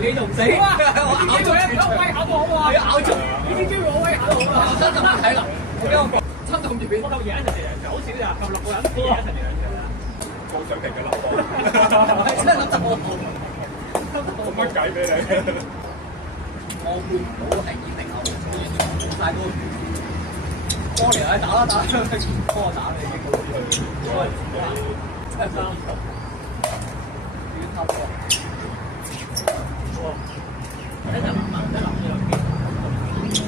你仲死啊！我咬咗一威口我喎，咬咗呢啲機會我威口好啦，真係睇啦，我驚我真係咁遠，我夠贏一齊贏，就好少咋，夠6個人贏一齊贏啦，高水平嘅諗法，真係諗得好好，做乜計俾你？我判唔到係二定後，大哥，過嚟打啦打，幫我打你已經好啲去，真係3球，遠級喎。一陣慢慢諗呢兩邊，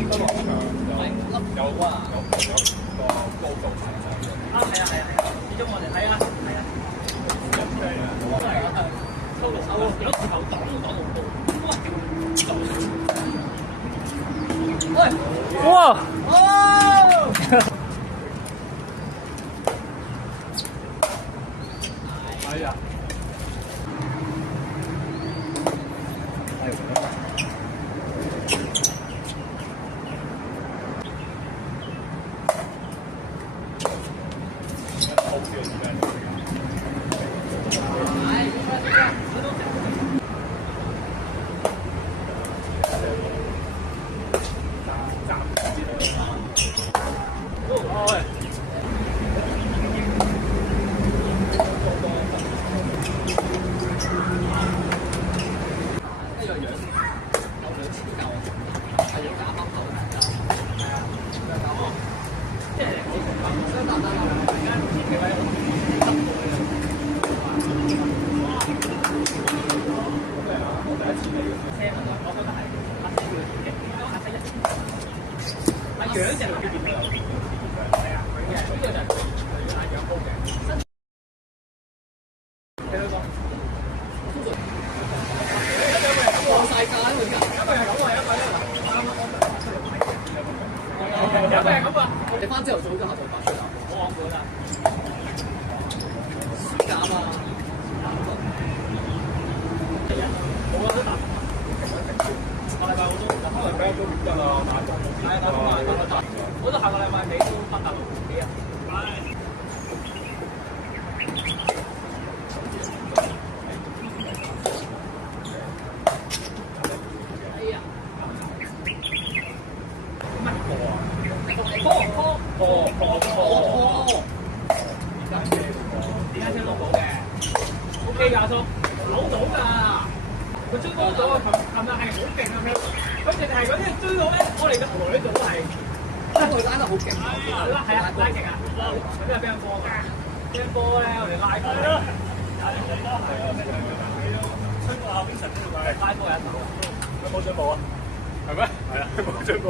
不過有個高度啊，係啊，始終我哋睇啊，係啊，抽到手，有時候擋到高，哇！哦！哎呀！你翻朝頭早都下晝發出嚟，我講過啦。暑假嘛，冇啊都打。下禮拜我都可能比較多得啦，打中。係啊，打。我覺得下個禮拜尾都發達幾日。O.K. 㗎，叔，扭到㗎，佢追高咗，琴日係好勁啊！佢哋係嗰啲追到咧，我哋嘅台呢度都係，佢拉得好勁，係啊，拉勁啊！咁又俾人波㗎，俾人波咧，我哋拉波，吹過後邊神呢度拉波有一頭，有冇進步啊？係咩？係啊，冇進步。